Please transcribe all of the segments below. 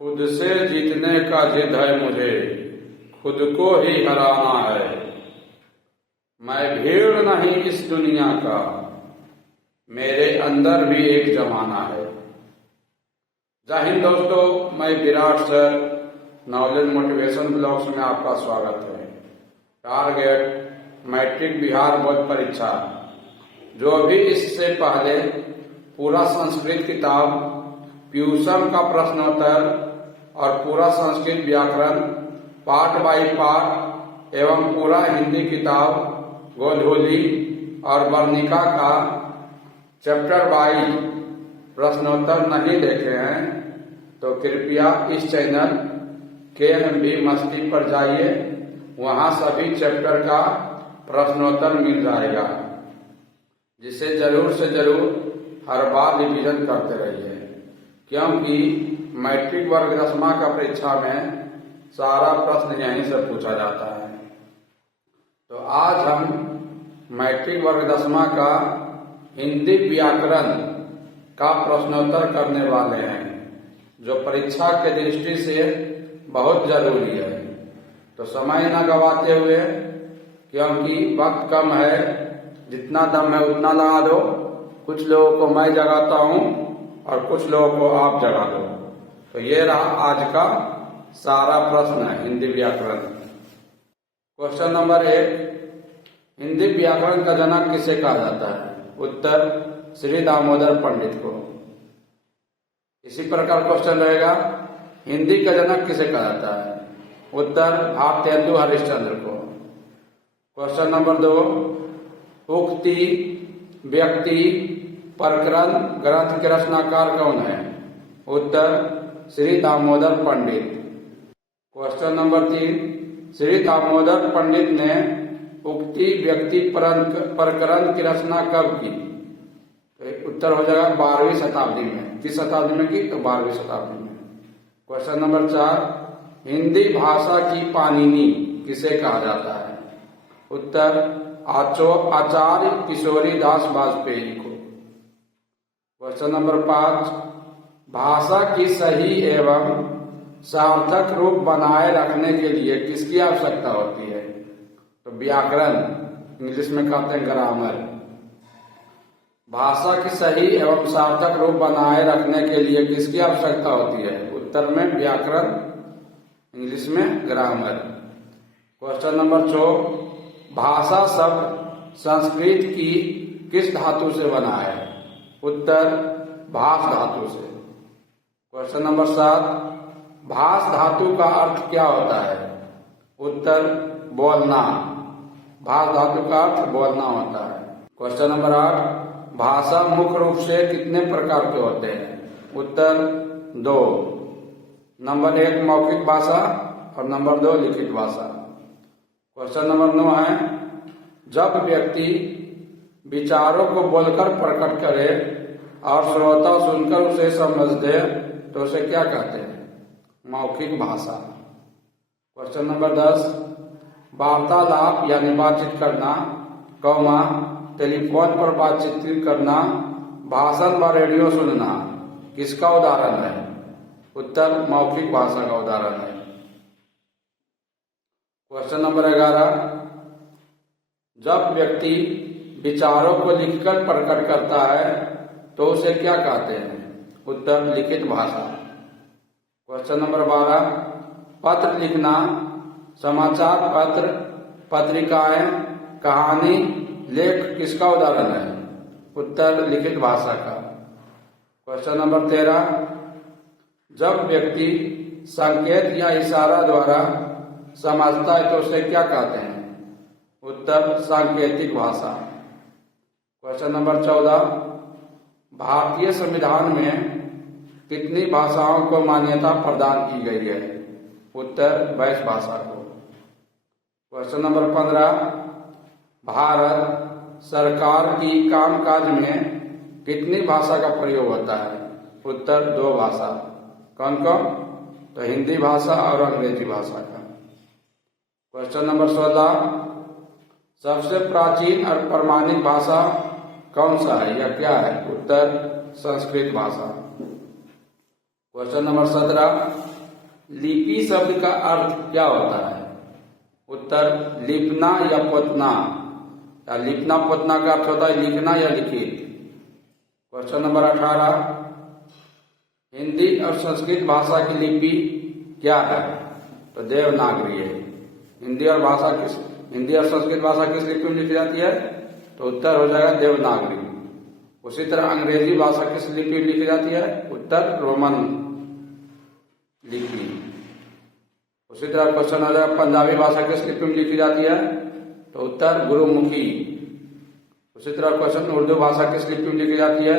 खुद से जीतने का जिद है मुझे, खुद को ही हराना है। मैं भीड़ नहीं इस दुनिया का, मेरे अंदर भी एक जमाना है। जय हिंद दोस्तों, मैं Virat sir, knowledge motivation blogs में आपका स्वागत है। टारगेट मैट्रिक बिहार बोर्ड परीक्षा, जो भी इससे पहले पूरा संस्कृत किताब, ट्यूशन का प्रश्नोत्तर और पूरा संस्कृत व्याकरण पार्ट बाई पार्ट एवं पूरा हिंदी किताब गोधूली और वर्णिका का चैप्टर वाइज प्रश्नोत्तर नहीं देखे हैं तो कृपया इस चैनल KMB मस्ती पर जाइए, वहां सभी चैप्टर का प्रश्नोत्तर मिल जाएगा, जिसे जरूर से जरूर हर बार रिवीजन करते रहिए, क्योंकि मैट्रिक वर्ग 10वां का परीक्षा में सारा प्रश्न यहीं से पूछा जाता है। तो आज हम मैट्रिक वर्ग 10वां का हिंदी व्याकरण का प्रश्नोत्तर करने वाले हैं, जो परीक्षा के दृष्टि से बहुत जरूरी है। तो समय न गवाते हुए, क्योंकि वक्त कम है, जितना दम है उतना लगा दो। कुछ लोगों को मैं जगाता हूँ और कुछ लोगों को आप जगा दो। तो ये रहा आज का सारा प्रश्न है हिंदी व्याकरण। क्वेश्चन नंबर 1, हिंदी व्याकरण का जनक किसे कहा जाता है? उत्तर, श्री दामोदर पंडित को। इसी प्रकार क्वेश्चन रहेगा, हिंदी का जनक किसे कहा जाता है? उत्तर, भारतेंदु हरिश्चंद्र को। क्वेश्चन नंबर 2, उक्ति, व्यक्ति, प्रकरण ग्रंथ के रचनाकार कौन है? उत्तर, श्री दामोदर पंडित। क्वेश्चन नंबर 3, श्री दामोदर पंडित ने उक्ति, व्यक्ति, प्रकरण की रचना कब की? तो उत्तर हो जाएगा 12वीं शताब्दी में। किस शताब्दी में की? तो 12वीं शताब्दी में। क्वेश्चन नंबर 4, हिंदी भाषा की पाणिनि किसे कहा जाता है? उत्तर, आचार्य किशोरी दास वाजपेयी को। क्वेश्चन नंबर 5, भाषा की सही एवं सार्थक रूप बनाए रखने के लिए किसकी आवश्यकता होती है? तो व्याकरण, इंग्लिश में कहते हैं ग्रामर। भाषा की सही एवं सार्थक रूप बनाए रखने के लिए किसकी आवश्यकता होती है? उत्तर में व्याकरण, इंग्लिश में ग्रामर। क्वेश्चन नंबर 4, भाषा शब्द संस्कृत की किस धातु से बना है? उत्तर, भास धातु से। क्वेश्चन नंबर 7, भास धातु का अर्थ क्या होता है? उत्तर, बोलना। भास धातु का अर्थ बोलना होता है। क्वेश्चन नंबर 8, भाषा मुख्य रूप से कितने प्रकार के होते हैं? उत्तर, 2। नंबर 1 मौखिक भाषा और नंबर 2 लिखित भाषा। क्वेश्चन नंबर 9 है, जब व्यक्ति विचारों को बोलकर प्रकट करे और श्रोता सुनकर उसे समझ दे तो उसे क्या कहते हैं? मौखिक भाषा। क्वेश्चन नंबर 10, वार्तालाप यानी बातचीत करना, कौमा, टेलीफोन पर बातचीत करना, भाषण व रेडियो सुनना किसका उदाहरण है? उत्तर, मौखिक भाषा का उदाहरण है। क्वेश्चन नंबर 11, जब व्यक्ति विचारों को लिखकर प्रकट करता है तो उसे क्या कहते हैं? उत्तर, लिखित भाषा। क्वेश्चन नंबर 12, पत्र लिखना, समाचार पत्र, पत्रिकाएं, कहानी, लेख किसका उदाहरण है? उत्तर, लिखित भाषा का। क्वेश्चन नंबर 13, जब व्यक्ति संकेत या इशारा द्वारा समझता है तो उसे क्या कहते हैं? उत्तर, सांकेतिक भाषा। क्वेश्चन नंबर 14, भारतीय संविधान में कितनी भाषाओं को मान्यता प्रदान की गई है? उत्तर, 22 भाषा को। क्वेश्चन नंबर 15, भारत सरकार की कामकाज में कितनी भाषा का प्रयोग होता है? उत्तर, 2 भाषा। कौन कौन? तो हिंदी भाषा और अंग्रेजी भाषा का। क्वेश्चन नंबर 16, सबसे प्राचीन और प्रमाणिक भाषा कौन सा है या क्या है? उत्तर, संस्कृत भाषा। क्वेश्चन नंबर 17, लिपि शब्द का अर्थ क्या होता है? उत्तर लिपना या पोतना, या लिपना पोतना का अर्थ होता है लिखना या लिखित। क्वेश्चन नंबर 18, हिंदी और संस्कृत भाषा की लिपि क्या है? तो देवनागरी है। हिंदी और संस्कृत भाषा किस लिपि में लिखी जाती है? तो उत्तर हो जाएगा देवनागरी। उसी तरह अंग्रेजी भाषा किस लिपि में लिखी जाती है? उत्तर रोमन लिपि। उसी तरह क्वेश्चन हो जाएगा पंजाबी भाषा किस लिपि में लिखी जाती है? तो उत्तर गुरुमुखी। उसी तरह क्वेश्चन उर्दू भाषा किस लिपि में लिखी जाती है?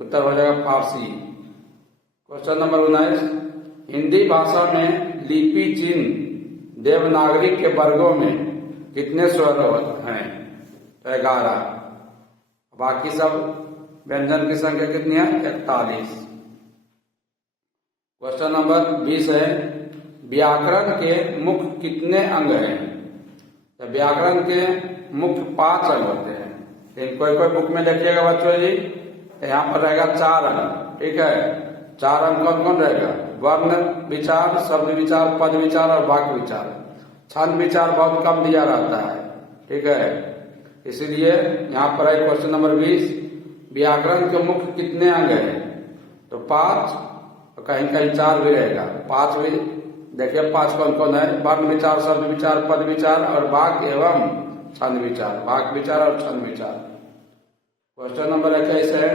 उत्तर हो जाएगा फारसी। क्वेश्चन नंबर 19, हिंदी भाषा में लिपि चिन्ह देवनागरी के वर्गों में कितने स्वर हैं? तो 11। बाकी सब व्यंजन की संख्या कितनी है? 41। क्वेश्चन नंबर 20 है, व्याकरण के मुख्य कितने अंग हैं? तो व्याकरण के मुख्य 5 अंग होते हैं। लेकिन कोई बुक में देखिएगा बच्चों जी, यहाँ पर रहेगा 4 अंग। ठीक है, 4 अंग कौन कौन रहेगा? वर्ण विचार, शब्द विचार, पद विचार और वाक्य विचार। छंद विचार बहुत कम दिया रहता है। ठीक है, इसीलिए यहाँ पर है क्वेश्चन नंबर 20, व्याकरण के मुख्य कितने अंग हैं? तो 5, और कहीं कहीं 4 भी रहेगा। 5 भी देखिए, 5 कौन कौन है? वर्ण विचार, शब्द विचार, पद विचार और वाक्य एवं छंद विचार, वाक्य विचार और छंद विचार। क्वेश्चन नंबर 21 है,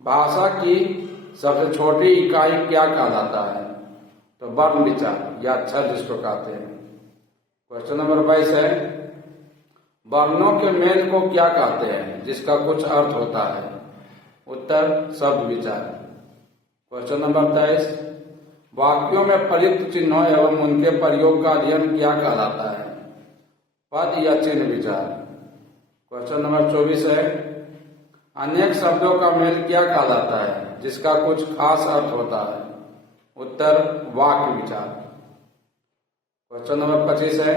भाषा की सबसे छोटी इकाई क्या कहलाता है? तो वर्ण विचार या अक्षर जिसको कहते हैं। क्वेश्चन नंबर 22 है, वर्णों के मेल को क्या कहते हैं जिसका कुछ अर्थ होता है? उत्तर शब्द विचार। क्वेश्चन नंबर 23, वाक्यों में प्रयुक्त चिन्हों एवं उनके प्रयोग का अध्ययन क्या कहलाता है? पद या चिन्ह विचार। क्वेश्चन नंबर 24 है, अनेक शब्दों का मेल क्या कहलाता है जिसका कुछ खास अर्थ होता है? उत्तर वाक्य विचार। क्वेश्चन नंबर 25 है,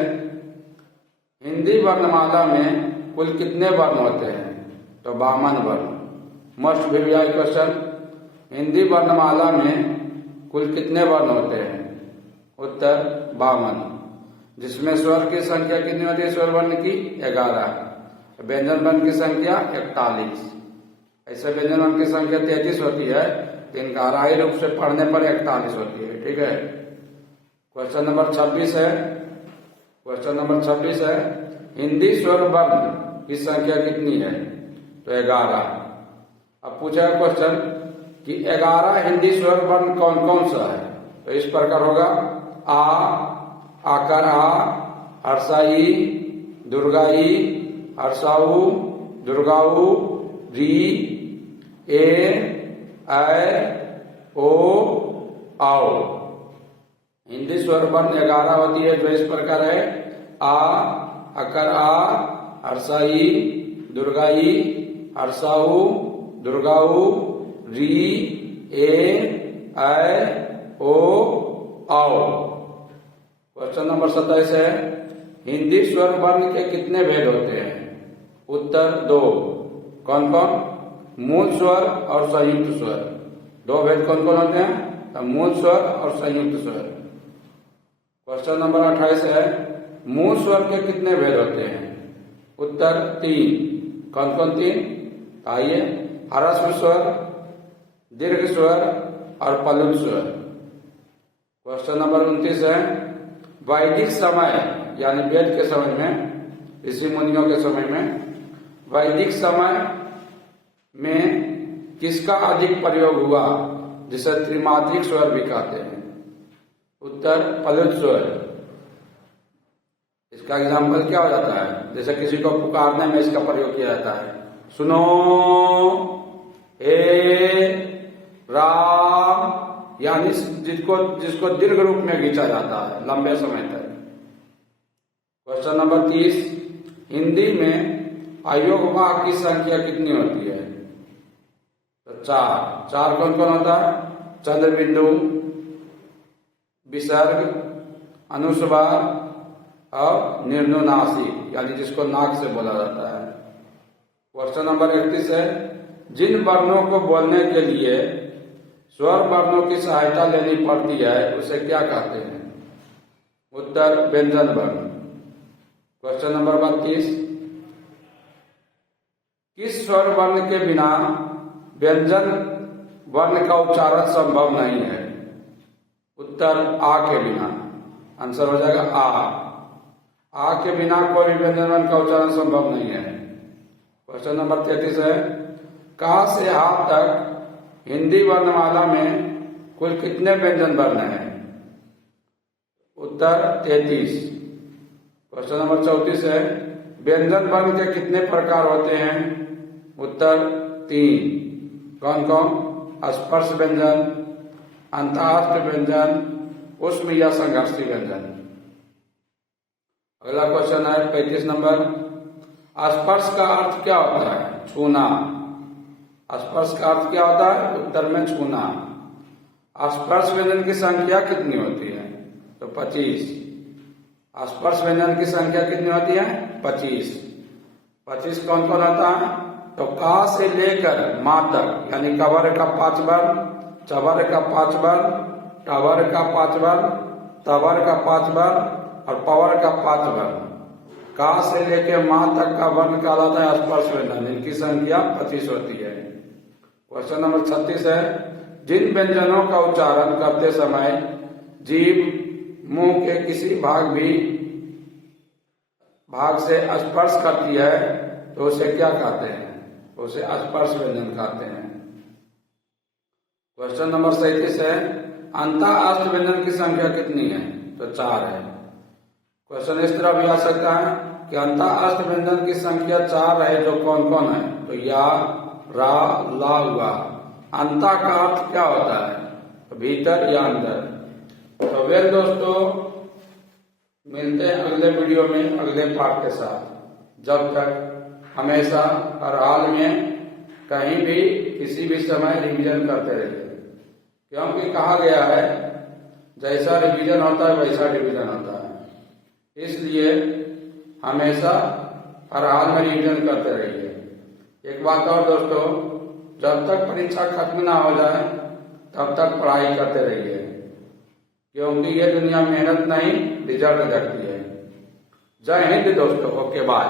हिंदी वर्णमाला में कुल कितने वर्ण होते हैं? तो 52 वर्ण। मोस्ट वीवीआई क्वेश्चन, हिंदी वर्णमाला में कुल कितने वर्ण होते हैं? उत्तर 52, जिसमें स्वर की संख्या कितनी होती है? स्वर वर्ण की 11, व्यंजन वर्ण की संख्या 41। ऐसे व्यंजन वर्ण की संख्या 33 होती है, लेकिन गहराई रूप से पढ़ने पर 41 होती है। ठीक है, क्वेश्चन नंबर 26 है, क्वेश्चन नंबर 26 है, हिंदी स्वर वर्ण की संख्या कितनी है? तो 11। अब पूछा क्वेश्चन कि 11 हिंदी स्वर वर्ण कौन कौन सा है? तो इस प्रकार होगा, आ, आकर आ, हर्षाई, दुर्गाई, हर्षाऊ, दुर्गाऊ, री, ए, ऐ, ओ, आओ। हिंदी स्वर वर्ण 11 होती है, जो इस प्रकार है, आ, अकर आ, हर्षाई, दुर्गाई, हर्षाऊ, दुर्गाऊ, री, ए, ऐ, ओ, आओ। क्वेश्चन नंबर 27 है, हिंदी स्वर वर्ण के कितने भेद होते हैं? उत्तर 2। कौन कौन? मूल स्वर और संयुक्त स्वर। 2 भेद कौन कौन होते हैं? तो मूल स्वर और संयुक्त स्वर। क्वेश्चन नंबर 28 है, मूल स्वर के कितने भेद होते हैं? उत्तर 3। कौन कौन 3? आइए, ह्रस्व स्वर, दीर्घ स्वर और पल्लव स्वर। क्वेश्चन नंबर 29 है, वैदिक समय यानी वेद के समय में, ऋषि मुनियों के समय में, वैदिक समय में किसका अधिक प्रयोग हुआ जिसे त्रिमात्रिक स्वर भी कहते हैं? उत्तर पल्लव स्वर। इसका एग्जाम्पल क्या हो जाता है? जैसे किसी को पुकारने में इसका प्रयोग किया जाता है, सुनो, हे राम, यानी जिसको दीर्घ रूप में खींचा जाता है लंबे समय तक। क्वेश्चन नंबर 30, हिंदी में अयोग वाक्य की संख्या कितनी होती है? तो 4। 4 कौन कौन होता है? चंद्र बिंदु, विसर्ग, अनुस्वार और निर्नुनासिक, यानी जिसको नाक से बोला जाता है। क्वेश्चन नंबर 31 है, जिन वर्णों को बोलने के लिए स्वर वर्णों की सहायता लेनी पड़ती है उसे क्या कहते हैं? उत्तर व्यंजन वर्ण। क्वेश्चन नंबर 32, किस स्वर वर्ण के बिना व्यंजन वर्ण का उच्चारण संभव नहीं है? उत्तर आ के बिना। आंसर हो जाएगा आ के बिना कोई भी व्यंजन वर्ण का उच्चारण संभव नहीं है। क्वेश्चन नंबर 33 है, का से हा तक हिंदी वर्णमाला में कुल कितने व्यंजन वर्ण हैं? उत्तर 33। क्वेश्चन नंबर 34 है, व्यंजन वर्ण के कितने प्रकार होते हैं? उत्तर 3। कौन कौन? स्पर्श व्यंजन, अंतःस्थ व्यंजन, ऊष्म या संघर्षी व्यंजन। अगला क्वेश्चन है 35 नंबर, स्पर्श का अर्थ क्या होता है? छूना। स्पर्श का अर्थ क्या होता है? उत्तर में छूना। स्पर्श व्यंजन की संख्या कितनी होती है? तो 25। स्पर्श व्यंजन की संख्या कितनी होती है? 25। 25 कौन कौन होता है? तो का से लेकर मा तक, यानी कवर का 5 वर्ण, चवर का 5 वर्ण, टवर का 5 वर्ण, तवर का 5 वर्ण और पवर का 5 वर्ण। का से लेकर मा तक का वर्ण कहलाता है स्पर्श व्यंजन। इनकी संख्या 25 होती है। क्वेश्चन नंबर 36 है, जिन व्यंजनों का उच्चारण करते समय जीभ मुंह के किसी भाग से स्पर्श करती है तो उसे क्या कहते हैं? उसे स्पर्श व्यंजन कहते हैं। क्वेश्चन नंबर 37 है, अंतःस्थ व्यंजन की संख्या कितनी है? तो 4 है। क्वेश्चन इस तरह भी आ सकता है कि अंतःस्थ व्यंजन की संख्या 4 है, जो कौन कौन है? तो या, रा, ला हुआ। अंता का अर्थ क्या होता है? तो भीतर या अंदर। तो वेल दोस्तों, मिलते हैं अगले वीडियो में अगले पार्ट के साथ। जब तक हमेशा हर हाल में कहीं भी किसी भी समय रिवीजन करते रहिए, क्योंकि कहा गया है जैसा रिवीजन होता है वैसा डिवीजन होता है। इसलिए हमेशा हर हाल में रिवीजन करते रहिए। एक बात और दोस्तों, जब तक परीक्षा खत्म ना हो जाए तब तक पढ़ाई करते रहिए, क्योंकि ये दुनिया मेहनत नहीं रिजल्ट देखती है। जय हिंद दोस्तों। Okay bye.